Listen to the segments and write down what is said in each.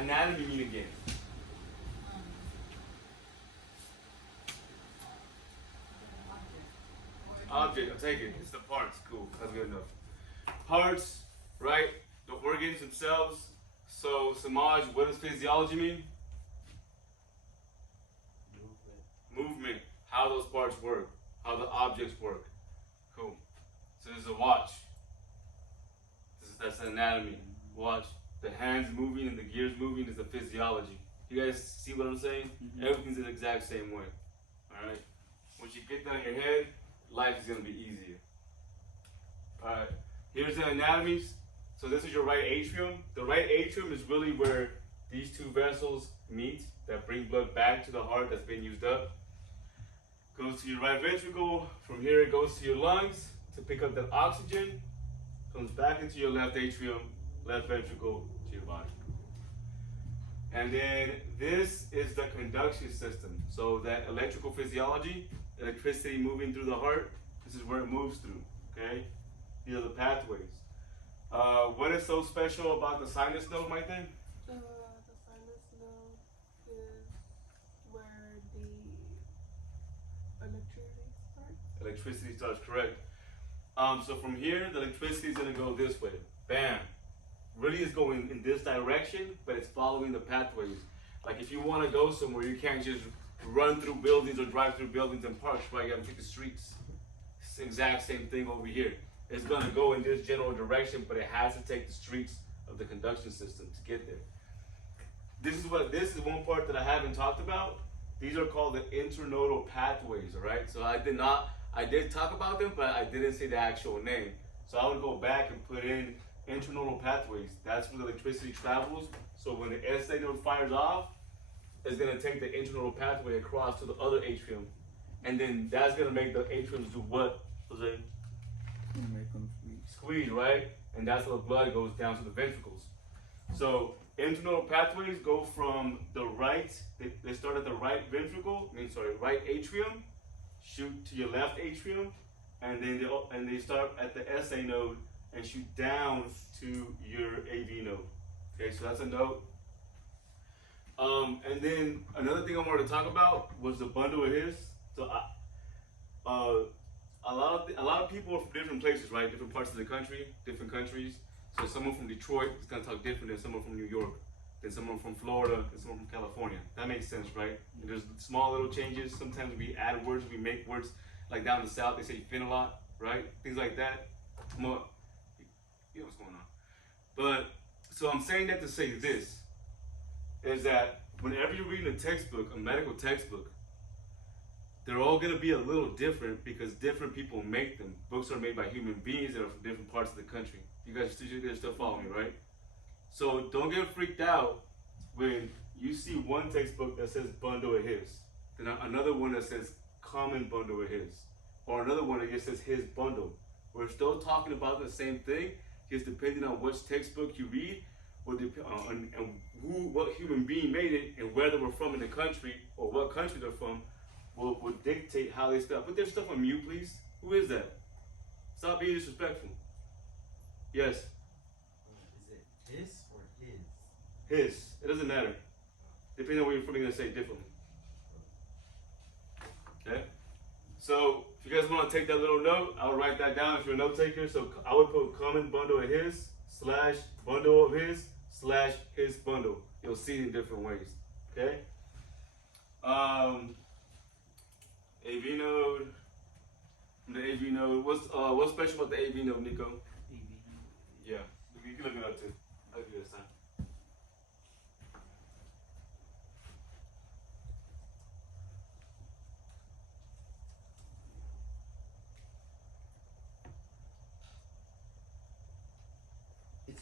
anatomy mean again? Object, I'll take it. It's the parts. Cool. That's good enough. Parts, right? The organs themselves. So, Samaj, what does physiology mean? Movement. How those parts work. How the objects work. Cool. So, there's a watch. That's anatomy. Watch. The hands moving and the gears moving is the physiology. You guys see what I'm saying? Mm-hmm. Everything's the exact same way. Alright? Once you get that in your head, life is going to be easier. Alright, here's the anatomies. So this is your right atrium. The right atrium is really where these two vessels meet that bring blood back to the heart that's been used up. Goes to your right ventricle. From here it goes to your lungs to pick up that oxygen. Comes back into your left atrium, left ventricle to your body. And then this is the conduction system. So that electrical physiology, electricity moving through the heart, this is where it moves through, okay? These are the pathways. What is so special about the sinus node, my thing? The sinus node is where the electricity starts. Electricity starts, correct. So from here, the electricity is gonna go this way, bam. Really is going in this direction, but it's following the pathways. Like if you wanna go somewhere, you can't just run through buildings or drive through buildings and parks, right? You gotta take the streets. It's the exact same thing over here. It's gonna go in this general direction, but it has to take the streets of the conduction system to get there. This is one part that I haven't talked about. These are called the internodal pathways, all right? So I did talk about them, but I didn't say the actual name. So I would go back and put in internodal pathways. That's where the electricity travels. So when the SA node fires off, it's gonna take the internodal pathway across to the other atrium. And then that's gonna make the atriums do what, Jose? Make them squeeze, right? And that's how the blood goes down to the ventricles. So internodal pathways go from the right, they start at the right ventricle, right atrium, shoot to your left atrium, and then they start at the SA node and shoot down to your AV node. Okay, so that's a node. And then another thing I wanted to talk about was the bundle of his. So a lot of people are from different places, right? Different parts of the country, different countries. So someone from Detroit is gonna talk different than someone from New York, than someone from Florida, than someone from California. That makes sense, right? And there's small little changes. Sometimes we add words, we make words. Like down in the South, they say fin a lot, right? Things like that. More, you know what's going on. But so I'm saying that to say this is that whenever you're reading a textbook, a medical textbook, they're all going to be a little different because different people make them. Books are made by human beings that are from different parts of the country. You guys still follow me, right? So don't get freaked out when you see one textbook that says bundle of his, then another one that says common bundle of his, or another one that just says his bundle. We're still talking about the same thing, just depending on which textbook you read, will depend on what human being made it, and where they were from in the country, or what country they're from, will dictate how they spell. Put their stuff on mute, please. Who is that? Stop being disrespectful. Yes? Is it his or his? His. It doesn't matter. Depending on where you're from, you're going to say it differently. Okay? So, if you guys want to take that little note, I'll write that down if you're a note taker. So, I would put common bundle of his, / bundle of his, / his bundle. You'll see it in different ways. Okay? AV node. The AV node. What's special about the AV node, Nico? AV. Yeah, you can look it up too. I'll give you this time.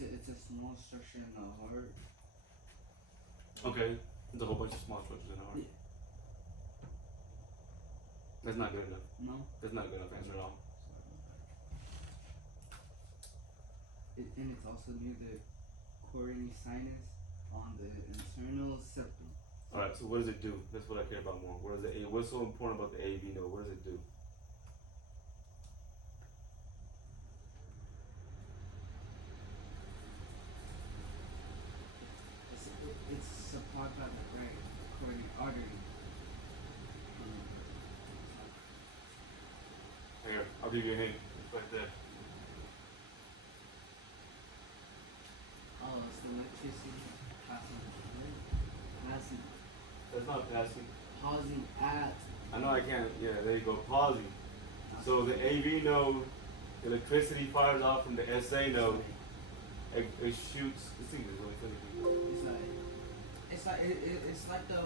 It's a small structure in the heart. Okay, there's a whole bunch of small structures in the heart. Yeah. That's not good enough. No. That's not a good enough answer at all. And it's also near the coronary sinus on the internal septum. All right. So what does it do? That's what I care about more. What's so important about the AV node? What does it do? It talk about the right coronary artery. Here, I'll give you a hint. It's right there. Oh, it's the electricity passing That's not passing. pausing at. I know I can't. Yeah, there you go. Pausing. So the AV node, the electricity fires off from the SA node. It shoots. It's easy. It's like the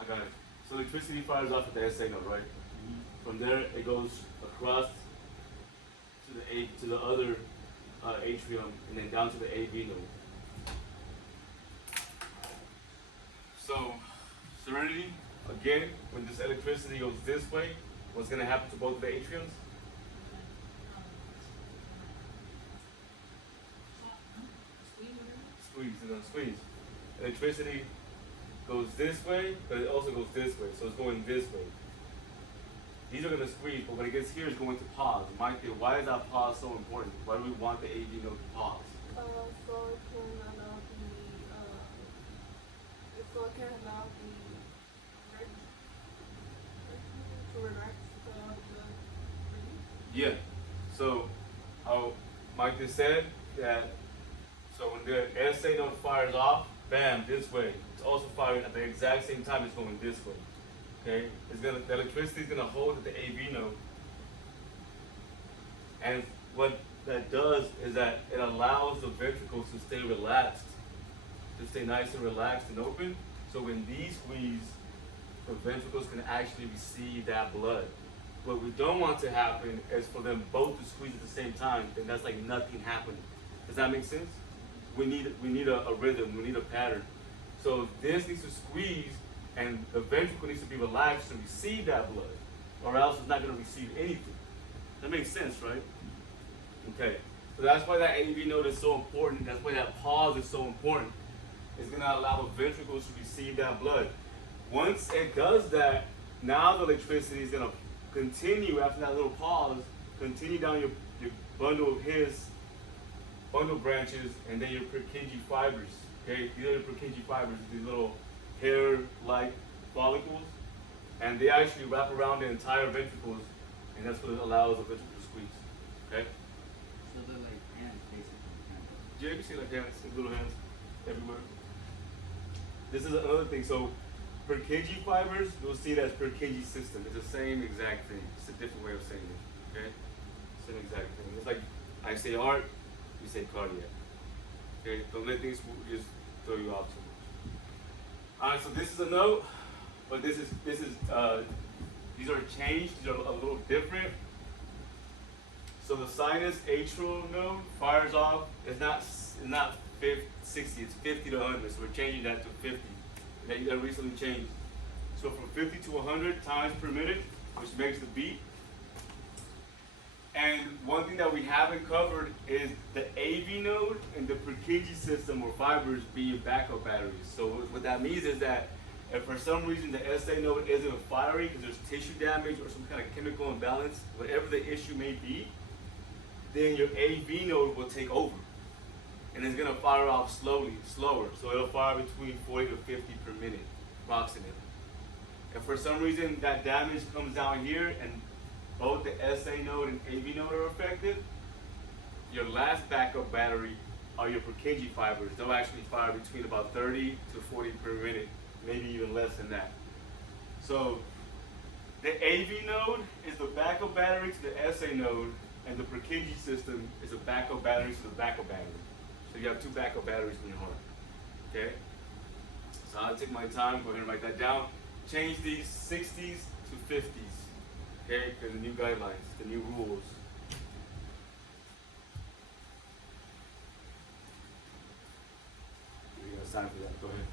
I got it. So electricity fires off at the SA node, right? From there, it goes across to the other atrium, and then down to the AV node. So, Serenity, again, when this electricity goes this way, what's going to happen to both of the atriums? Squeeze, it's going to squeeze. Electricity goes this way, but it also goes this way, so it's going this way. These are going to squeeze, but when it gets here, it's going to pause. You might think, why is that pause so important? Why do we want the AV node to pause? So it can allow to relax the breathe. Yeah. So, how Mike just said that. So when the SA node fires off, bam, this way. It's also firing at the exact same time. It's going this way. Okay. The electricity is gonna hold at the AV node, and what that does is that it allows the ventricles to stay relaxed, to stay nice and relaxed and open. So when these squeeze, the ventricles can actually receive that blood. What we don't want to happen is for them both to squeeze at the same time, and that's like nothing happening. Does that make sense? We need a rhythm, we need a pattern. So this needs to squeeze, and the ventricle needs to be relaxed to receive that blood, or else it's not going to receive anything. That makes sense, right? Okay. So that's why that AV node is so important. That's why that pause is so important. It's going to allow the ventricles to receive that blood. Once it does that, now the electricity is going to continue after that little pause, continue down your bundle of his bundle branches, and then your Purkinje fibers. Okay, these are your Purkinje fibers, these little hair-like follicles, and they actually wrap around the entire ventricles, and that's what allows the ventricle to squeeze. Okay? So they're like hands, basically. Yeah, you can see like hands, like little hands everywhere. This is another thing. So Purkinje fibers, you'll see it as Purkinje system. It's the same exact thing. It's a different way of saying it. Okay? Same exact thing. It's like I say heart, you say cardiac. Okay? Don't let things just throw you off too much. Alright, so this is a note, but these are changed, these are a little different. So the sinus atrial node fires off, it's not 60, it's 50 to 100, so we're changing that to 50. That recently changed. So from 50 to 100 times per minute, which makes the beat. And one thing that we haven't covered is the AV node and the Purkinje system or fibers being backup batteries. So what that means is that if for some reason the SA node isn't firing because there's tissue damage or some kind of chemical imbalance, whatever the issue may be, then your AV node will take over. And it's gonna fire off slower. So it'll fire between 40 to 50 per minute, approximately. If for some reason that damage comes down here and both the SA node and AV node are affected, your last backup battery are your Purkinje fibers. They'll actually fire between about 30 to 40 per minute, maybe even less than that. So the AV node is the backup battery to the SA node, and the Purkinje system is a backup battery to the backup battery. So you have two backup batteries in your heart. Okay? So I'll take my time, go ahead and write that down. Change these 60s to 50s. Okay? Because the new guidelines, the new rules. You're gonna sign for that. Go ahead.